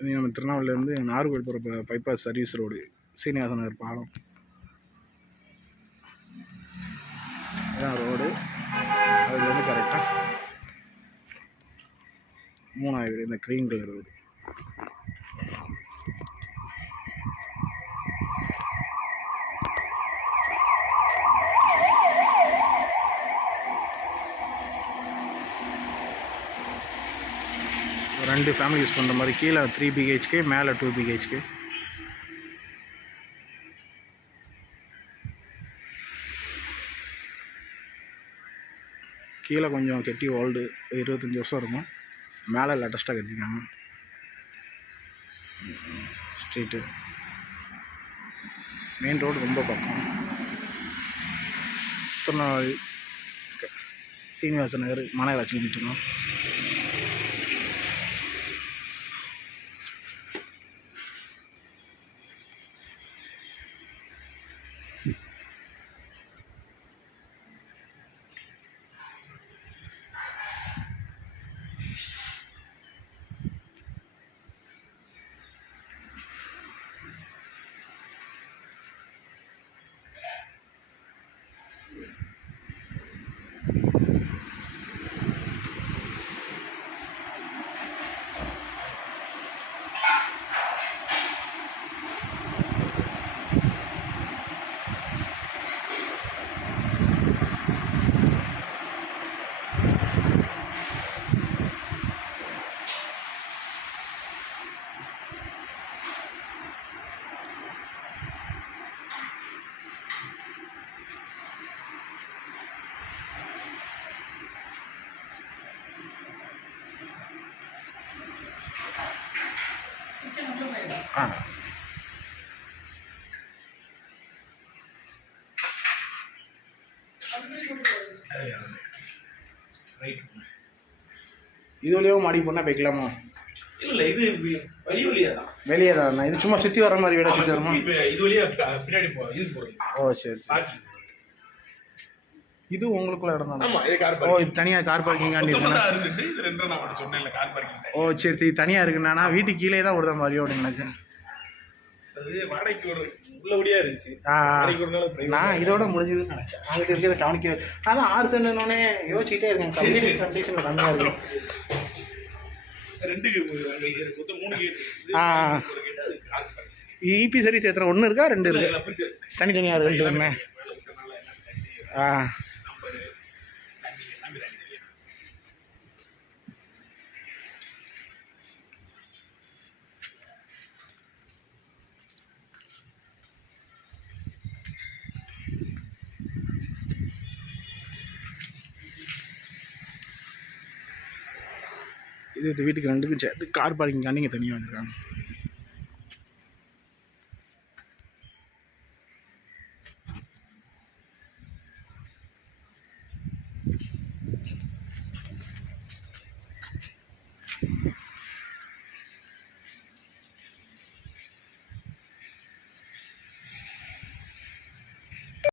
இது நம்ம திருநாவூர்லேருந்து நாகர்கோவில் போகிற பைபாஸ் சர்வீஸ் ரோடு சீனிவாச நகர் பாலம் இதான் ரோடு. அதில் வந்து கரெக்டாக 3வது வீடு, இந்த க்ரீன் கலர் ரோடு. ரெண்டு ஃபேமிலி யூஸ் பண்ணுற மாதிரி. கீழே 3 BHK, மேலே 2 BHK. கீழே கொஞ்சம் கெட்டி ஓல்டு 25 வருஷம் இருக்கும். மேலே லேட்டஸ்ட்டாக கட்டிருக்காங்க. ஸ்ட்ரீட்டு மெயின் ரோடு ரொம்ப பக்கம். திருநாவூர் சீனிவாச நகர் மாநகராட்சி நின்றுட்டோம். இது வழியாக மாடி போனால் வைக்கலாமா? இல்லை, இது வெளியே தான். வெளியே தான். இது சும்மா சுற்றி வர மாதிரி வீட சுற்றி வரமா? இது வழியாக பின்னாடி இது போகிறோம். ஓ சரி சரி. இது உங்களுக்குள்ள இடம் தான். ஆமாம், இது கார். ஓ இது தனியாக கார் பார்க்கிங் ஆண்டி இருக்குது. இது 2 நான் சொன்னேன் கார் பார்க்கிங். ஓ சரி சரி. தனியாக இருக்குண்ணா. வீட்டுக்கு கீழே தான் விடுற மாதிரியோ அப்படின்னு நினச்சேன். அது வாடகைக்கு ஒரு உள்ளபடியாக இருந்துச்சு. நான் இதோட முடிஞ்சதுன்னு நினச்சேன். அவங்ககிட்ட இருக்கிறத கவனிக்க அதான் 6 சென்ட்னோடனே யோசிச்சுட்டே இருக்கேன். கண்டிஷனில் கம்மியாக இருக்கும். 3 இபி சர்வீஸ் எத்தனை? 1 இருக்கா 2 இருக்கு? தனித்தனியாக 2 இருக்குமே. இது வீட்டுக்கு 2க்கும் சேர்த்து கார் பார்க்கிங் இங்கே தனியாக வச்சுருக்காங்க.